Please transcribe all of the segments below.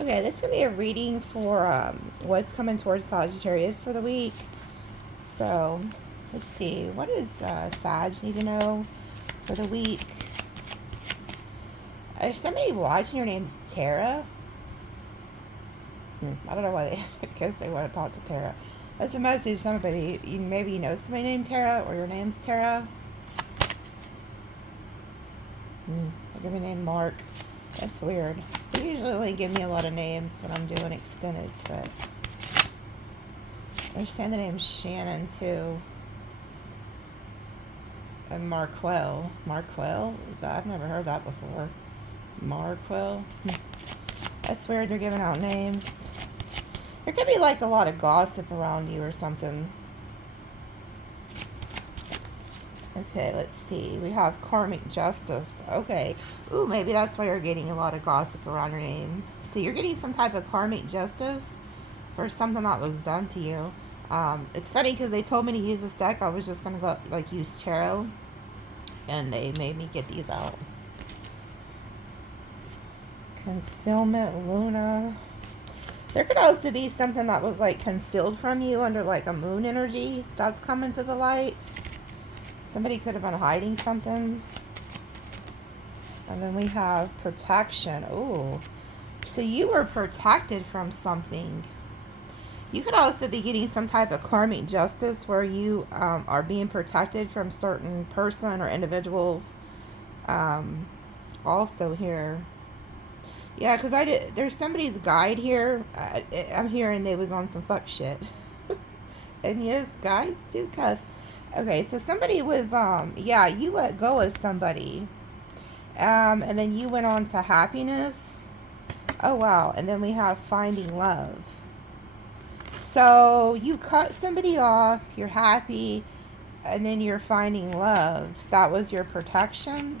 Okay, this is going to be a reading for what's coming towards Sagittarius for the week. So, let's see. What does Sag need to know for the week? Is somebody watching? Your name's Tara? I don't know why I guess they want to talk to Tara. That's a message. Somebody, maybe you know somebody named Tara, or your name's Tara. They give me the name Mark. That's weird. They usually only give me a lot of names when I'm doing extendeds, but they're saying the name Shannon too. And Marquell. Marquell? Is that? I've never heard that before. Marquell? That's weird. They're giving out names. There could be like a lot of gossip around you or something. Okay, let's see. We have Karmic Justice. Okay. Ooh, maybe that's why you're getting a lot of gossip around your name. So you're getting some type of Karmic Justice for something that was done to you. It's funny because they told me to use this deck. I was just going to go like use tarot. And they made me get these out. Concealment, Luna. There could also be something that was like concealed from you under like a moon energy that's coming to the light. Somebody could have been hiding something. And then we have protection. Oh, so you were protected from something. You could also be getting some type of karmic justice where you are being protected from certain person or individuals. Also here. Yeah, because there's somebody's guide here. I'm hearing they was on some fuck shit. And yes, guides do cuss. Okay, so somebody was, yeah, you let go of somebody. And then you went on to happiness. Oh, wow. And then we have finding love. So you cut somebody off, you're happy, and then you're finding love. That was your protection.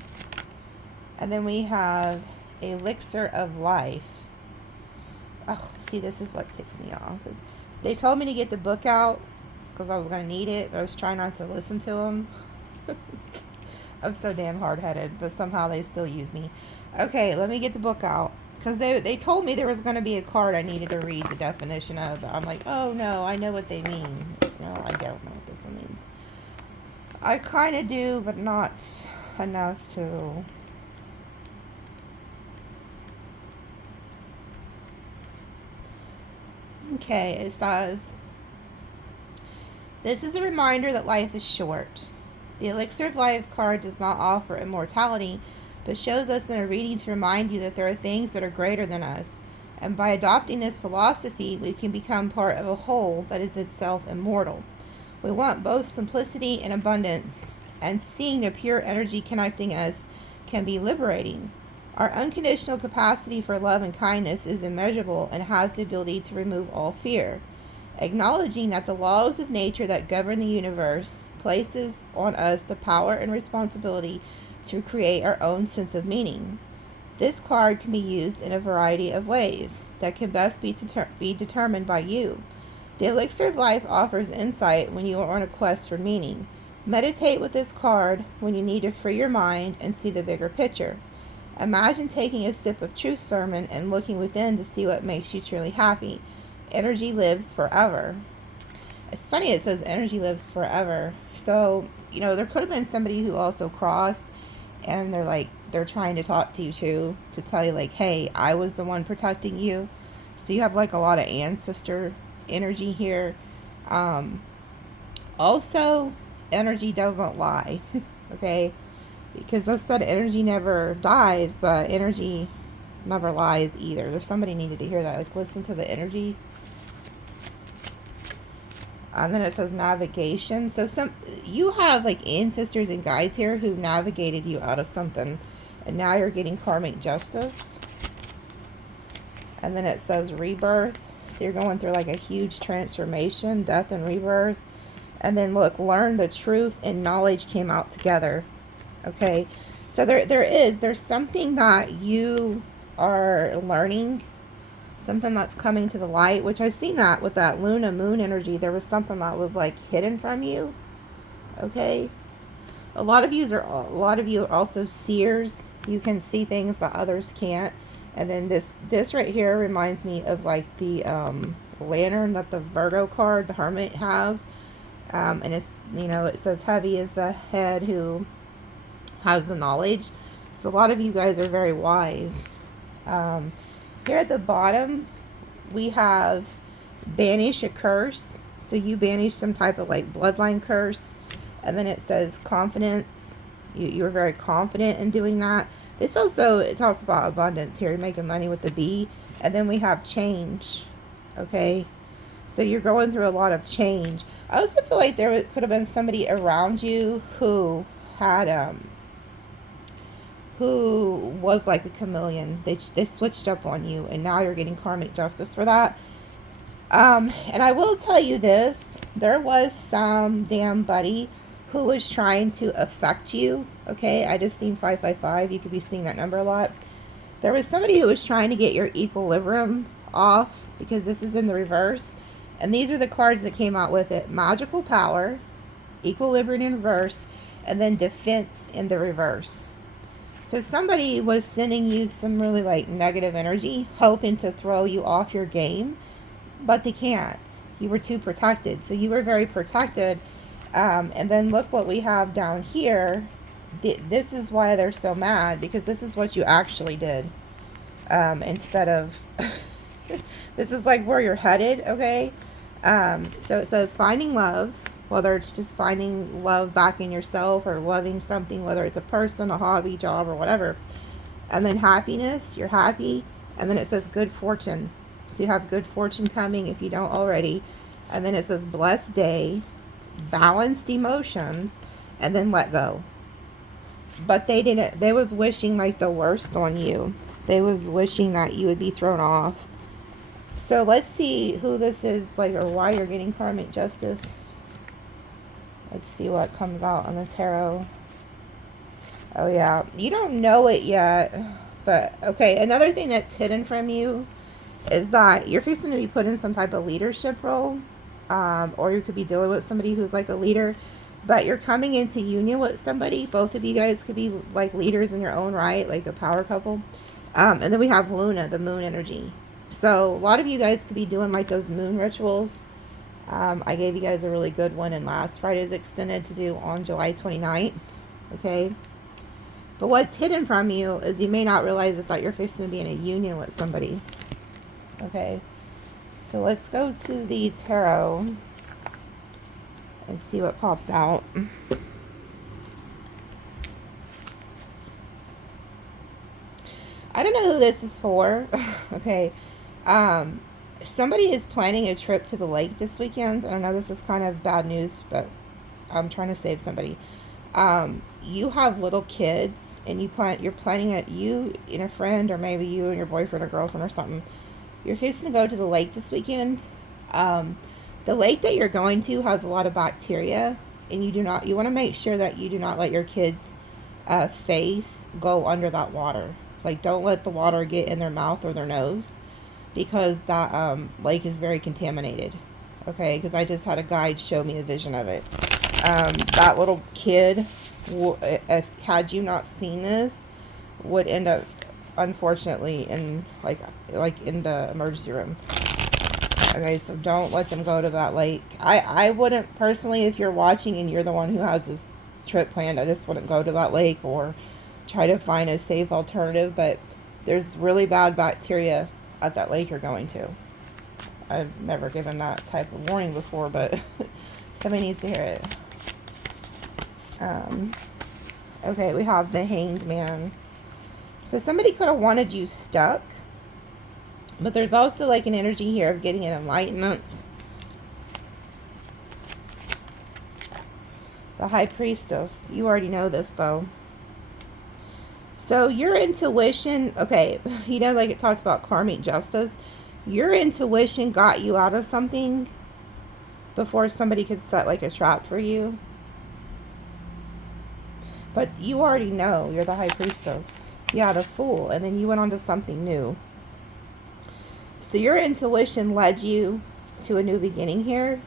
And then we have elixir of life. Oh, see, this is what ticks me off. They told me to get the book out because I was going to need it, but I was trying not to listen to them. I'm so damn hard-headed, but somehow they still use me. Okay, let me get the book out. Because they told me there was going to be a card I needed to read the definition of. But I'm like, oh no, I know what they mean. No, I don't know what this one means. I kind of do, but not enough to... Okay, it says, this is a reminder that life is short. The Elixir of Life card does not offer immortality, but shows us in a reading to remind you that there are things that are greater than us. And by adopting this philosophy, we can become part of a whole that is itself immortal. We want both simplicity and abundance, and seeing the pure energy connecting us can be liberating. Our unconditional capacity for love and kindness is immeasurable and has the ability to remove all fear. Acknowledging that the laws of nature that govern the universe places on us the power and responsibility to create our own sense of meaning. This card can be used in a variety of ways that can best be determined by you. The Elixir of Life offers insight when you are on a quest for meaning. Meditate with this card when you need to free your mind and see the bigger picture. Imagine taking a sip of truth sermon and looking within to see what makes you truly happy. Energy lives forever. It's funny it says energy lives forever. So, there could have been somebody who also crossed and they're trying to talk to you too, to tell you like, hey, I was the one protecting you. So you have like a lot of ancestor energy here. Also, energy doesn't lie. Okay? Because I said energy never dies, but energy never lies either. If somebody needed to hear that, like listen to the energy. And then it says navigation. So you have like ancestors and guides here who navigated you out of something. And now you're getting karmic justice. And then it says rebirth. So you're going through like a huge transformation, death and rebirth. And then look, learn the truth and knowledge came out together. Okay, so there's something that you are learning, something that's coming to the light, which I've seen that with that Luna moon energy. There was something that was like hidden from you. Okay, a lot of you are also seers. You can see things that others can't. And then this right here reminds me of like the lantern that the Virgo card, the Hermit, has. And it's, you know, it says heavy is the head who has the knowledge. So a lot of you guys are very wise. Here at the bottom, we have banish a curse. So you banish some type of like bloodline curse. And then it says confidence. You're very confident in doing that. This also, it talks about abundance here. You're making money with the B. And then we have change. Okay. So you're going through a lot of change. I also feel like there could have been somebody around you who had, who was like a chameleon. They switched up on you, and now you're getting karmic justice for that. And I will tell you this, there was some damn buddy who was trying to affect you. Okay, I just seen 555. You could be seeing that number a lot. There was somebody who was trying to get your equilibrium off, because this is in the reverse. And these are the cards that came out with it. Magical power, equilibrium in reverse, and then defense in the reverse. So somebody was sending you some really like negative energy, hoping to throw you off your game, but they can't. You were too protected. So you were very protected. And then look what we have down here. This is why they're so mad, because this is what you actually did. Instead of, this is like where you're headed, okay? So it says finding love, whether it's just finding love back in yourself or loving something, whether it's a person, a hobby, job, or whatever. And then happiness, you're happy. And then it says good fortune. So you have good fortune coming if you don't already. And then it says blessed day, balanced emotions, and then let go. But they didn't, they was wishing like the worst on you. They was wishing that you would be thrown off. So let's see who this is, like, or why you're getting karmic justice. Let's see what comes out on the tarot. Oh yeah, you don't know it yet, but okay. Another thing that's hidden from you is that you're fixing to be put in some type of leadership role, or you could be dealing with somebody who's like a leader, but you're coming into union with somebody. Both of you guys could be like leaders in your own right, like a power couple. And then we have Luna, the moon energy. So a lot of you guys could be doing like those moon rituals. I gave you guys a really good one in last Friday's extended to do on July 29th. Okay. But what's hidden from you is you may not realize that you're fixing to be in a union with somebody. Okay. So let's go to the tarot and see what pops out. I don't know who this is for. Okay. Somebody is planning a trip to the lake this weekend. I know this is kind of bad news, but I'm trying to save somebody. You have little kids, and you're planning it, you and a friend, or maybe you and your boyfriend or girlfriend or something. You're fixing to go to the lake this weekend. The lake that you're going to has a lot of bacteria, and you want to make sure that you do not let your kids' face go under that water. Like, don't let the water get in their mouth or their nose, because that lake is very contaminated. Okay, because I just had a guide show me a vision of it. That little kid, had you not seen this, would end up, unfortunately, in like in the emergency room. Okay, so don't let them go to that lake. I wouldn't personally, if you're watching and you're the one who has this trip planned, I just wouldn't go to that lake, or try to find a safe alternative. But there's really bad bacteria at that lake you're going to. I've never given that type of warning before, but somebody needs to hear it. Okay, we have the Hanged Man. So somebody could have wanted you stuck, but there's also like an energy here of getting an enlightenment. The High Priestess. You already know this though. So your intuition, okay, you know, like it talks about karmic justice. Your intuition got you out of something before somebody could set like a trap for you. But you already know you're the High Priestess. Yeah, the Fool. And then you went on to something new. So your intuition led you to a new beginning here.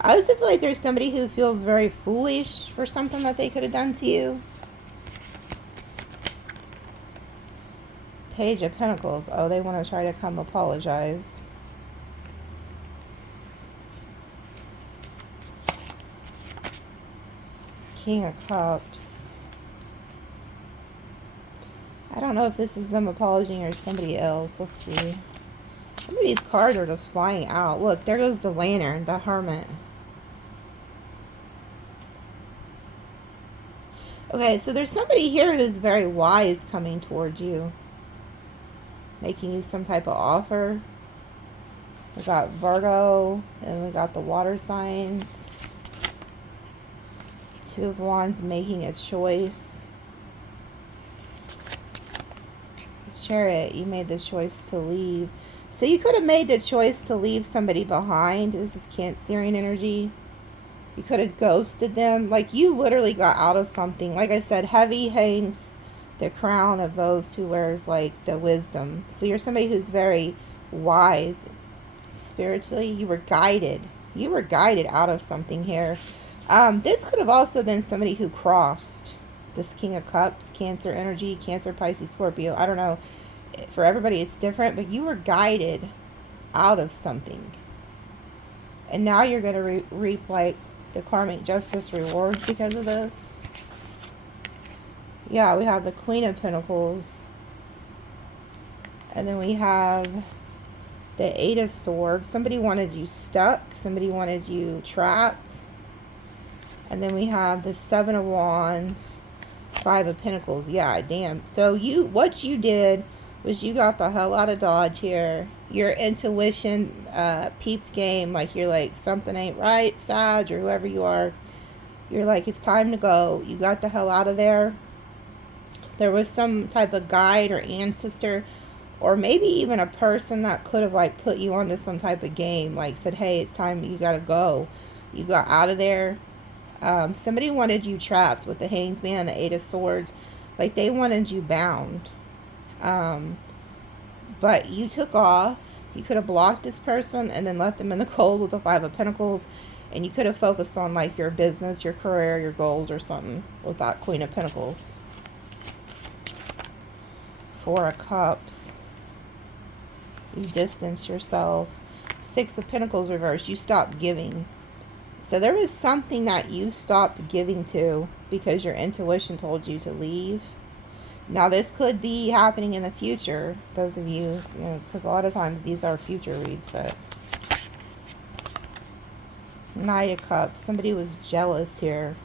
I also feel like there's somebody who feels very foolish for something that they could have done to you. Page of Pentacles. Oh, they want to try to come apologize. King of Cups. I don't know if this is them apologizing or somebody else. Let's see. Some of these cards are just flying out. Look, there goes the Lantern, the Hermit. Okay, so there's somebody here who's very wise coming towards you. Making you some type of offer. We got Virgo, and we got the water signs. Two of Wands making a choice. Chariot, you made the choice to leave. So you could have made the choice to leave somebody behind. This is Cancerian energy. You could have ghosted them. Like, you literally got out of something. Like I said, heavy hangs the crown of those who wears, like, the wisdom. So you're somebody who's very wise. Spiritually, you were guided. You were guided out of something here. This could have also been somebody who crossed. This King of Cups, Cancer energy, Cancer, Pisces, Scorpio. I don't know. For everybody, it's different. But you were guided out of something. And now you're going to reap, like, the karmic justice rewards because of this. Yeah, we have the Queen of Pentacles. And then we have the Eight of Swords. Somebody wanted you stuck. Somebody wanted you trapped. And then we have the Seven of Wands. Five of Pentacles. Yeah, damn. So what you did was you got the hell out of Dodge here. Your intuition peeped game. Like, you're like, something ain't right, Sag, or whoever you are. You're like, it's time to go. You got the hell out of there. There was some type of guide or ancestor, or maybe even a person that could have, like, put you onto some type of game. Like, said, hey, it's time, you gotta go. You got out of there. Somebody wanted you trapped with the Hanged Man, the Eight of Swords. Like, they wanted you bound. But you took off. You could have blocked this person and then left them in the cold with the Five of Pentacles. And you could have focused on, like, your business, your career, your goals or something with that Queen of Pentacles. Four of Cups. You distance yourself. Six of Pentacles reversed. You stopped giving. So there was something that you stopped giving to because your intuition told you to leave. Now, this could be happening in the future. Those of you, because a lot of times these are future reads, but... Knight of Cups. Somebody was jealous here.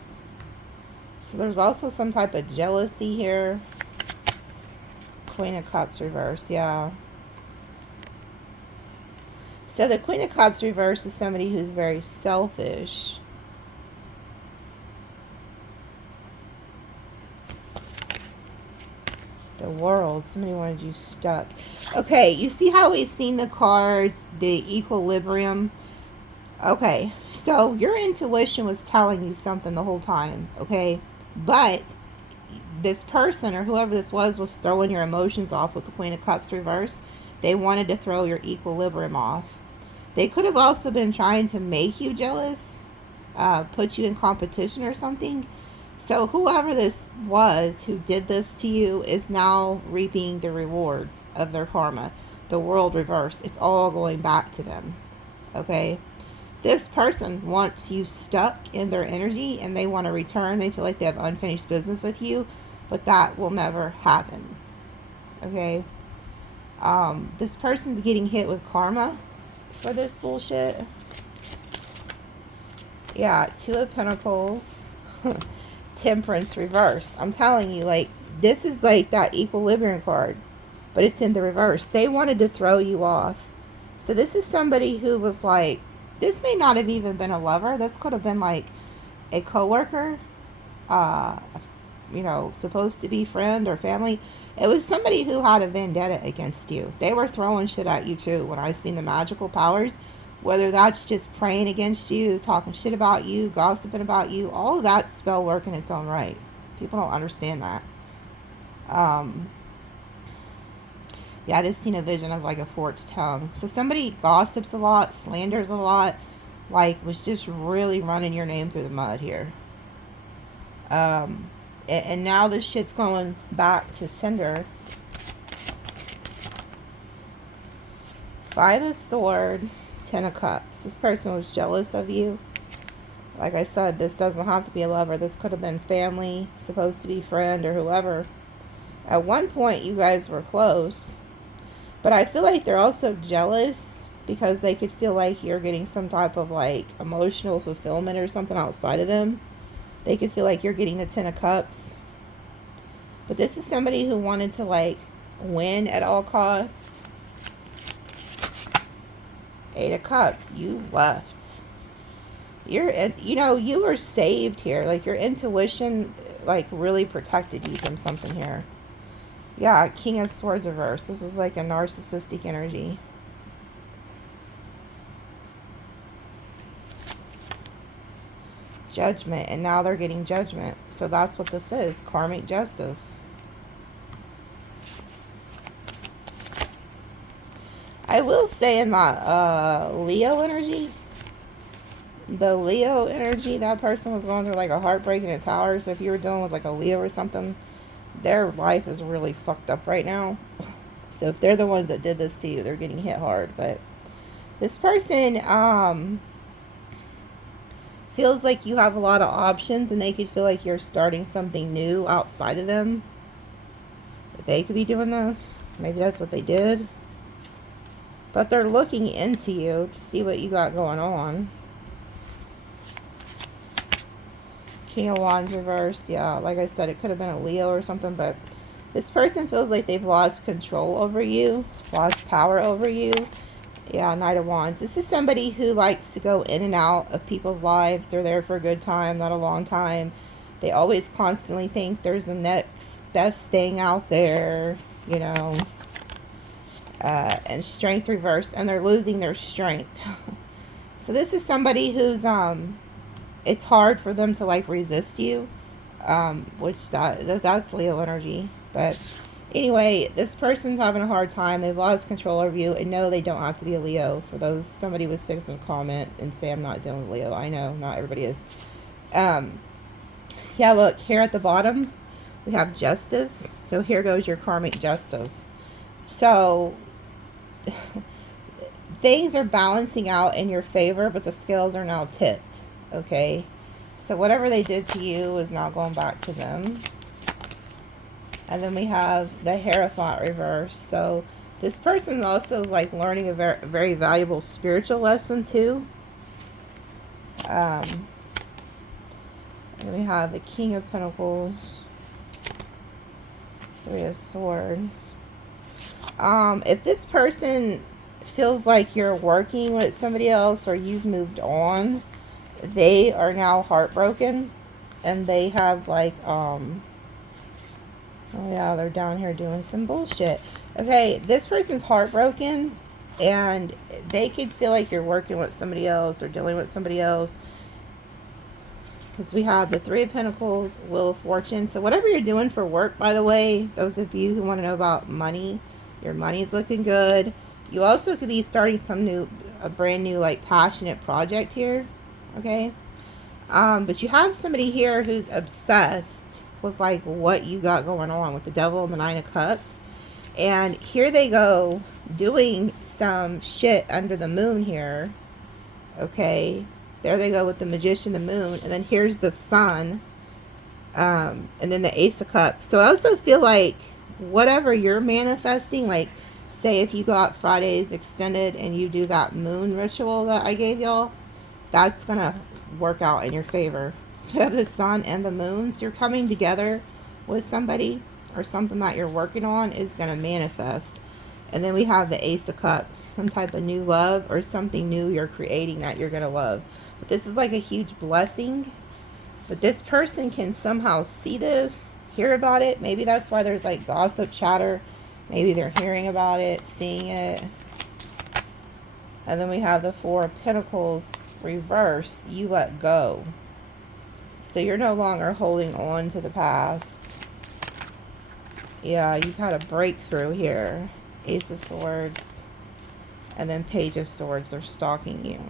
So there's also some type of jealousy here. Queen of Cups reverse, yeah. So the Queen of Cups reverse is somebody who's very selfish. The World. Somebody wanted you stuck. Okay, you see how we've seen the cards, the equilibrium? Okay, so your intuition was telling you something the whole time, okay? But this person or whoever this was throwing your emotions off with the Queen of Cups reverse. They wanted to throw your equilibrium off. They could have also been trying to make you jealous, put you in competition or something. So whoever this was who did this to you is now reaping the rewards of their karma. The World reverse. It's all going back to them. Okay? This person wants you stuck in their energy and they want to return. They feel like they have unfinished business with you, but that will never happen. Okay? This person's getting hit with karma for this bullshit. Yeah, Two of Pentacles. Temperance reverse. I'm telling you, like, this is like that equilibrium card, but it's in the reverse. They wanted to throw you off. So this is somebody who was like, this may not have even been a lover. This could have been like a coworker, supposed to be friend or family. It was somebody who had a vendetta against you. They were throwing shit at you too. When I seen the magical powers, whether that's just praying against you, talking shit about you, gossiping about you, all of that spell work in its own right. People don't understand that. Yeah, I just seen a vision of like a forked tongue. So somebody gossips a lot, slanders a lot, like was just really running your name through the mud here. And now this shit's going back to sender. Five of Swords, Ten of Cups. This person was jealous of you. Like I said, this doesn't have to be a lover. This could have been family, supposed to be friend, or whoever. At one point, you guys were close. But I feel like they're also jealous because they could feel like you're getting some type of, like, emotional fulfillment or something outside of them. They could feel like you're getting the Ten of Cups. But this is somebody who wanted to, like, win at all costs. Eight of Cups. You left. You were saved here. Like, your intuition, like, really protected you from something here. Yeah, King of Swords reverse. This is like a narcissistic energy. Judgment. And now they're getting judgment. So that's what this is. Karmic justice. I will say in that Leo energy, the Leo energy, that person was going through like a heartbreak in a tower. So if you were dealing with like a Leo or something, their life is really fucked up right now. So if they're the ones that did this to you, they're getting hit hard. But this person feels like you have a lot of options, and they could feel like you're starting something new outside of them. But they could be doing this. Maybe that's what they did. But they're looking into you to see what you got going on. King of Wands reverse. Yeah, like I said, it could have been a Leo or something, but this person feels like they've lost control over you, lost power over you. Yeah, Knight of Wands. This is somebody who likes to go in and out of people's lives. They're there for a good time, not a long time. They always constantly think there's the next best thing out there, you know. And Strength reverse, and they're losing their strength. So this is somebody who's it's hard for them to like resist you, which that's Leo energy. But anyway, this person's having a hard time. They've lost control over you, and no, they don't have to be a Leo. For those, somebody was fixing to comment and say I'm not dealing with Leo. I know not everybody is. Yeah, look here at the bottom we have Justice. So here goes your karmic justice. So things are balancing out in your favor, but the scales are now tipped. Okay, so whatever they did to you is now going back to them. And then we have the Hierophant reverse. So this person also like learning a very valuable spiritual lesson too. And then we have the King of Pentacles, Three of Swords. If this person feels like you're working with somebody else or you've moved on, they are now heartbroken, and they have like oh yeah, they're down here doing some bullshit. Okay, this person's heartbroken, and they could feel like you're working with somebody else or dealing with somebody else, because we have the Three of Pentacles, Wheel of Fortune. So whatever you're doing for work, by the way, those of you who want to know about money, your money's looking good. You also could be starting a brand new like passionate project here. Okay, but you have somebody here who's obsessed with like what you got going on with the Devil and the Nine of Cups, and here they go doing some shit under the moon here. Okay, there they go with the Magician, the Moon, and then here's the Sun, and then the Ace of Cups. So I also feel like whatever you're manifesting, like say if you got Fridays extended and you do that moon ritual that I gave y'all, that's going to work out in your favor. So you have the Sun and the Moon. So you're coming together with somebody, or something that you're working on is going to manifest. And then we have the Ace of Cups, some type of new love or something new you're creating that you're going to love. But this is like a huge blessing. But this person can somehow see this, hear about it. Maybe that's why there's like gossip chatter. Maybe they're hearing about it, seeing it. And then we have the Four of Pentacles reverse. You let go. So you're no longer holding on to the past. Yeah, you've had a breakthrough here. Ace of Swords. And then Page of Swords. They're stalking you.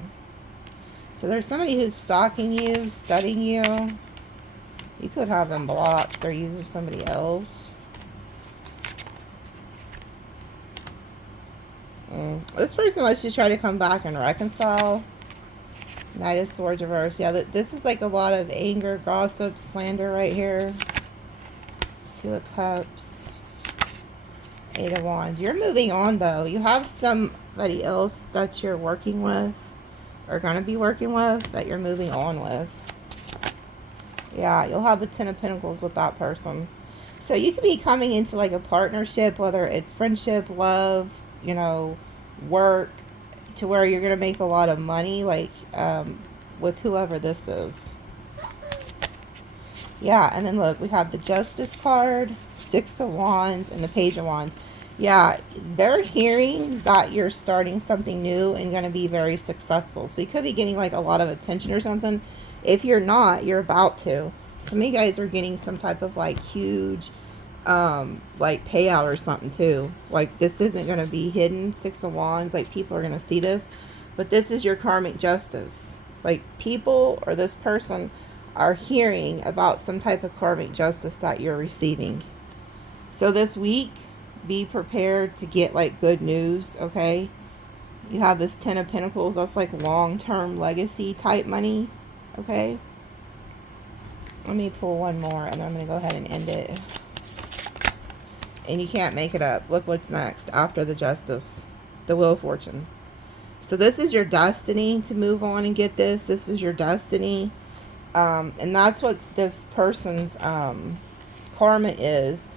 So there's somebody who's stalking you, studying you. You could have them blocked. They're using somebody else. This person wants to try to come back and reconcile. Knight of Swords reverse. Yeah, this is like a lot of anger, gossip, slander right here. Two of Cups. Eight of Wands. You're moving on, though. You have somebody else that you're working with, or going to be working with, that you're moving on with. Yeah, you'll have the Ten of Pentacles with that person. So you could be coming into like a partnership, whether it's friendship, love, you know, work, to where you're going to make a lot of money, like, with whoever this is. Yeah, and then look, we have the Justice card, Six of Wands, and the Page of Wands. Yeah, they're hearing that you're starting something new and going to be very successful. So you could be getting like a lot of attention or something. If you're not, you're about to. Some of you guys are getting some type of like huge like payout or something too. Like this isn't going to be hidden. Six of Wands, like people are going to see this. But this is your karmic justice. Like people or this person are hearing about some type of karmic justice that you're receiving. So this week, be prepared to get like good news, okay? You have this Ten of Pentacles. That's like long-term legacy type money, okay? Let me pull one more and then I'm going to go ahead and end it. And you can't make it up. Look what's next after the Justice. The Wheel of Fortune. So this is your destiny to move on and get this. This is your destiny. And that's what this person's karma is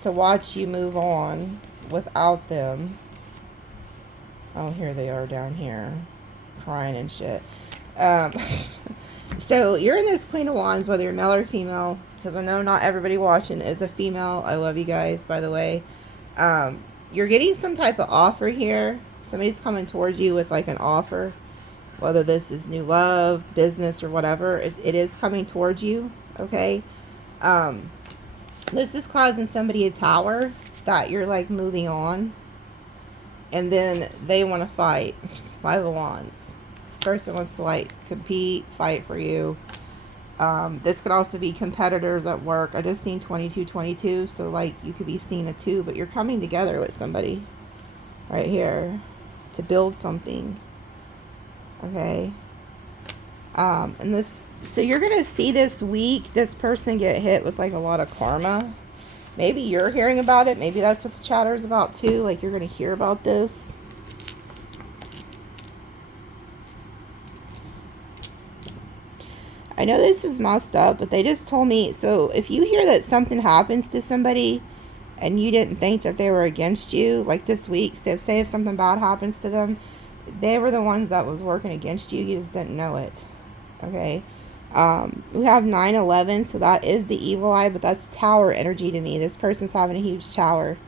to watch you move on without them. Oh, here they are down here. Crying and shit. So you're in this Queen of Wands, whether you're male or female, because I know not everybody watching is a female. I love you guys, by the way. You're getting some type of offer here. Somebody's coming towards you with like an offer, whether this is new love, business, or whatever. It is coming towards you, okay? This is causing somebody a tower that you're like moving on, and then they want to fight. Five of Wands. This person wants to like compete, fight for you. This could also be competitors at work. I just seen 2222, so like you could be seeing a two, but you're coming together with somebody right here to build something, okay? And this, so you're gonna see this week this person get hit with like a lot of karma. Maybe you're hearing about it. Maybe that's what the chatter is about too. Like you're gonna hear about this. I know this is messed up, but they just told me, so if you hear that something happens to somebody and you didn't think that they were against you, like this week, so say if something bad happens to them, they were the ones that was working against you. You just didn't know it, okay? We have 9/11, so that is the evil eye, but that's tower energy to me. This person's having a huge tower,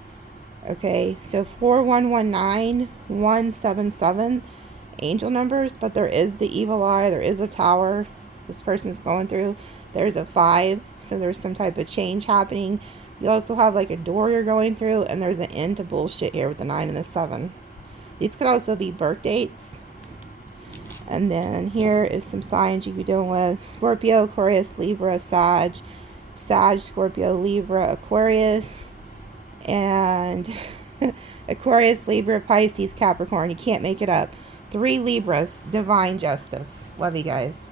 okay? So 4119, 177, angel numbers, but there is the evil eye. There is a tower this person's going through. There's a 5, so there's some type of change happening. You also have like a door you're going through, and there's an end to bullshit here with the 9 and the 7. These could also be birth dates. And then here is some signs you could be dealing with. Scorpio, Aquarius, Libra, Sag, Scorpio, Libra, Aquarius, and Aquarius, Libra, Pisces, Capricorn. You can't make it up. 3 Libras, divine justice. Love you guys.